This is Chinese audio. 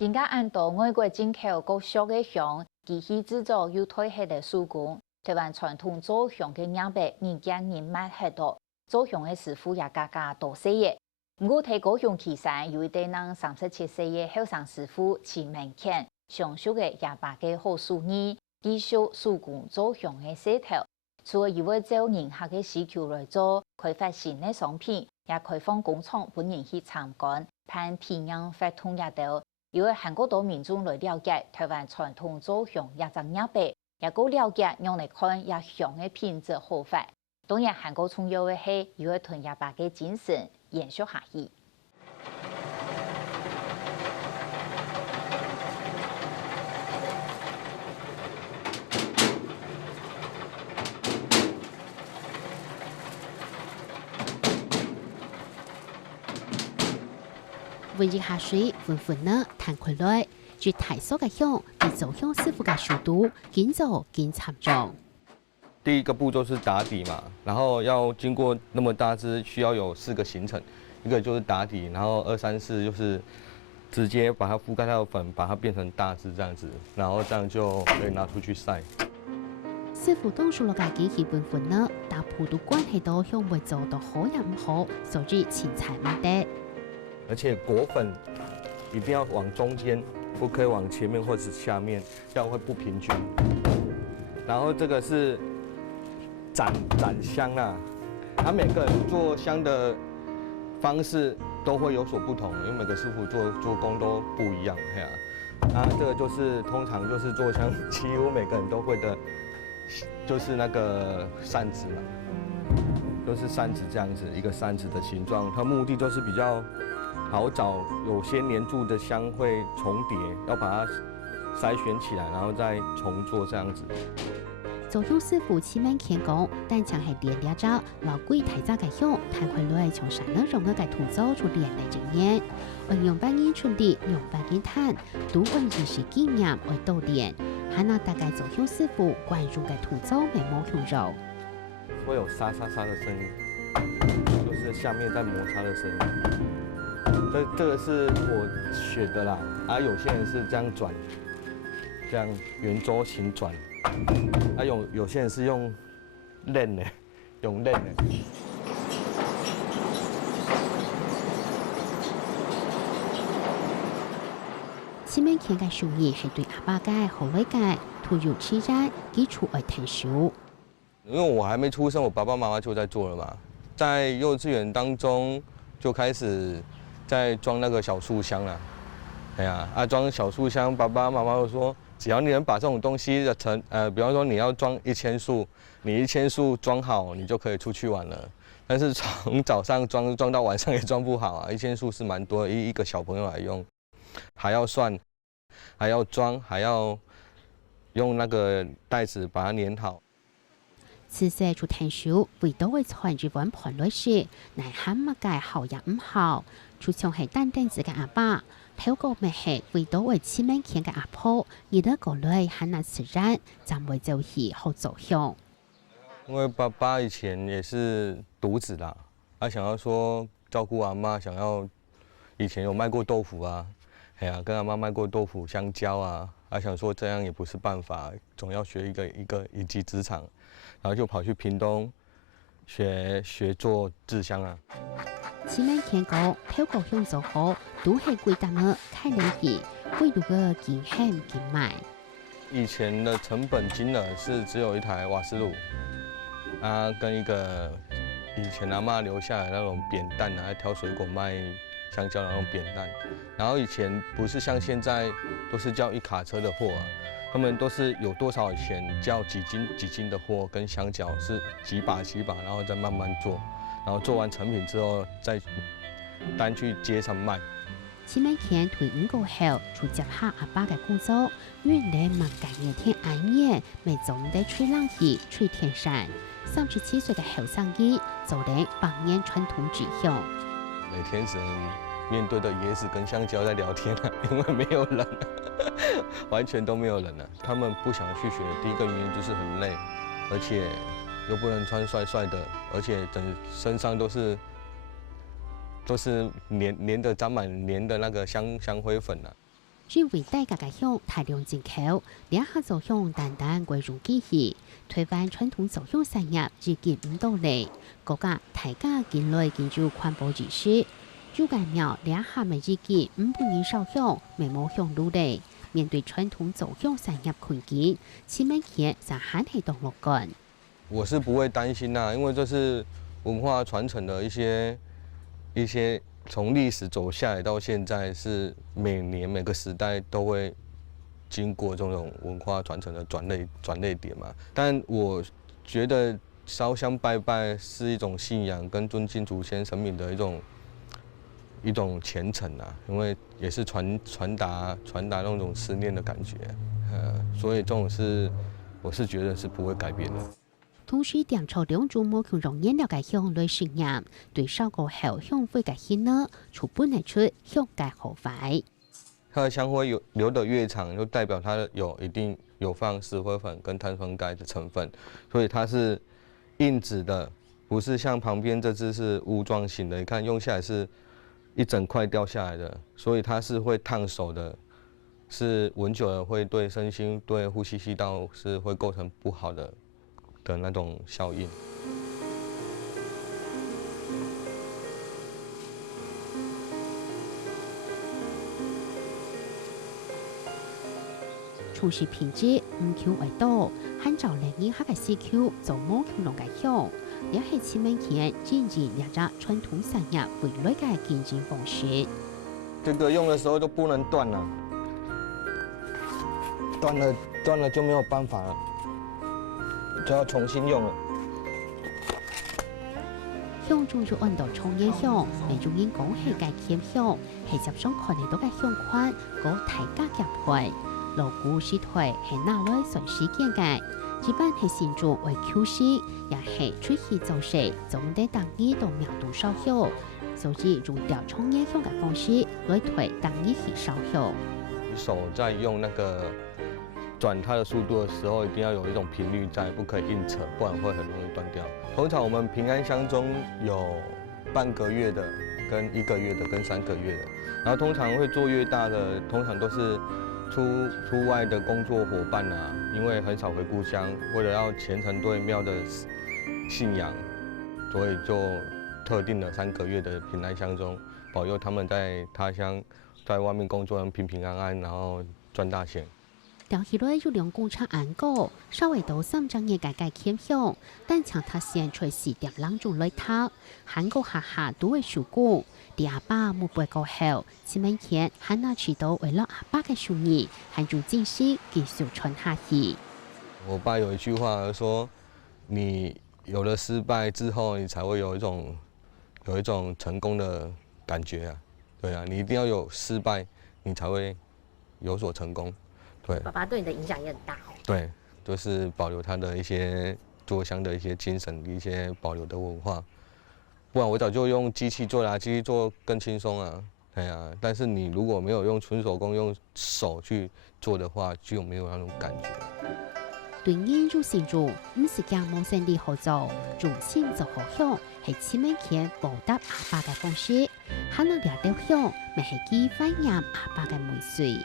更加按照外国进口各式的香，机器制作又推黑的手工。台湾传统做香的样板，人家人脉很多，做香的师傅也家家多些嘢。不过睇高雄旗山有一对人37岁的后生师傅，齐门槛上手的28个好手艺，继续手工做香的势头。除了以为照人客的需求来做，开发新的商品，也开放工厂本人去参观，盼平壤发通也到。因为韩国多民众来了解台湾传统做香也种样板，也够了解用来看也香的品质好坏。当然，韩国重要的是要吞28个精神延续下去。温热下水，混混呢弹开来，据太所嘅香，比走香师傅嘅速度，紧做紧参重。第一个步骤是打底嘛，然后要经过那么大支，需要有4个行程，一个就是打底，然后2、3、4就是直接把它覆盖到粉，把它变成大支这样子，然后这样就可以拿出去晒。师傅当初落嘅機器混混呢，打鋪都關係到香會做到好也唔好，所以錢財唔得。而且裹粉一定要往中间，不可以往前面或者下面，这样会不平均。然后这个是展香啊，他每个人做香的方式都会有所不同，因为每个师傅做工都不一样，嘿啊。那这个就是通常就是做香，几乎每个人都会的，就是那个扇子嘛，就是扇子这样子一个扇子的形状，它目的就是比较好找，有些黏住的香会重叠，要把它筛选起来，然后再重做这样子。做香師傅千萬乾講，但淨係練了咗，老貴睇咋嘅香，太快來從山呢容嘅嘅土造出練嚟經驗，運用半年春地，用半年炭，都運意識經驗為導練，還能大概做香師傅灌入嘅土造沒冇香肉。會有沙沙沙的聲音，就是下面在摩擦的聲音。這個是我學的啦，有些人是這樣轉，這樣圓周形轉，有些人是用練的，用練的。千萬乾嘅手藝係對阿爸嘅好理解，突如其來，基礎而thành熟。因為我還沒出生，我爸爸媽媽就在做了嘛，在幼稚園當中就開始在裝那個小樹香啦，哎呀，裝小樹香，爸爸媽媽就說，只要你能把這種東西的比方說你要裝1000束，你1000束裝好，你就可以出去玩了。但是從早上裝到晚上也裝不好啊，1000束是蠻多的，一個小朋友來用，還要算，還要裝，還要用那個袋子把它粘好。自細出thành熟，味道會傳入碗盤內時，內涵乜嘅好也唔好。出場係單單子嘅阿爸，透過咩係味道會千萬乾嘅阿婆，而得個類很難自然，暫會就係好走香。因為爸爸以前也是獨子啦，想要說照顧阿媽，想要以前有賣過豆腐啊，跟阿媽賣過豆腐、香蕉啊，想說這樣也不是辦法，總要學一技之長。然後就跑去屏東學做製香啊。千萬乾講，透過香做好，都係貴達麼開嚟嘅，貴到個見慳見賣。以前的成本金額是只有一台瓦斯爐，跟一個以前阿嬤留下來那種扁擔啊，挑水果賣香蕉的那種扁擔。然後以前不是像現在都是叫一卡車的貨啊。他們都是有多少錢叫幾斤的貨跟香蕉是幾把，然後再慢慢做，然後做完成品之後再單去街上賣。千萬乾退伍過後，就接下阿爸嘅工作，原來萬間夜天暗夜，未總得吹冷氣、吹天山。37歲嘅後生兒做得百年傳統製香。每天只能面對着椰子跟香蕉在聊天啊，因為沒有人。完全都沒有人了，他們不想去學。第一個原因就是很累，而且又不能穿帥帥的，而且整身上都是粘的沾滿粘的那個香灰粉啊。专为大家嘅乡大量进口，两下走向单单归入机器，推翻传统走向产业至今唔到嚟。国家大家近来建筑环保意识，就介苗两下咪自己唔半年少向，未冇向路嚟。面对传统走向产业困境，市民前就喊起动乐观。我是不会担心啦，因为这是文化传承的一些从历史走下来到现在，是每年每个时代都会经过这种文化传承的转捩点嘛。但我觉得烧香拜拜是一种信仰跟尊敬祖先神明的一种虔诚啊，因为也是传达那种思念的感觉，所以这种我是觉得是不会改变的。同时，点出两种冇強容易了解向類信仰，對收過後向會嘅顯呢，除本嚟出向嘅好快。它的香灰留得越長，就代表它一定有放石灰粉跟碳酸钙的成分，所以它是硬质的，不是像旁邊這支是霧狀型的。你看用下來是一整塊掉下來的，所以它是會燙手的，是聞久了會對身心、對呼吸系道是會構成不好的那种效应。從事品質唔求為多，按照另一下嘅需求做冇求農嘅向，也係市民前漸漸兩隻傳統產業未來嘅經營方式。這個用的時候都不能斷了，斷了就沒有辦法了，就要重新用了。向中就按到創業向，未中應講係嘅欠向，係集中看嚟到嘅向款，個大家夾配，勞固是退係拿來算時間嘅，一般係先做為 QC， 也係出去做事，總得當意到秒度燒向，所以用掉創業向嘅方式來退當意去燒向。手在用那個轉它的速度的時候，一定要有一種頻率在，不可以硬扯，不然會很容易斷掉。通常我們平安香中有半個月的、跟1個月的、跟3個月的，然後通常會做越大的，通常都是出外的工作夥伴啊，因為很少回故鄉，為了要虔誠對廟的信仰，所以就特定了3個月的平安香中，保佑他們在他鄉在外面工作能平平安安，然後賺大錢。聊起來有兩工廠眼高，稍微到3張嘢改欠向，但強他先隨時點兩種來睇，韓國下都會受過。第阿爸冇背過後，市民前韓那遲到為了阿爸嘅生意，韓做正式繼續傳下去。我爸有一句話說：你有了失敗之後，你才會有一種成功的感覺啊，對啊，你一定要有失敗，你才會有所成功。對，爸爸對你的影響也很大哦。對，就是保留他的一些做香的一些精神，一些保留的文化。不然我早就用機器做啦，機器做更輕鬆啊。哎呀，但是你如果沒有用純手工，用手去做的話，就沒有那種感覺。對研究成做，唔是講冇勝利好做，重心就好向，係市民前報答阿爸嘅方式，喺那兩條向，咪係機反映阿爸嘅美水。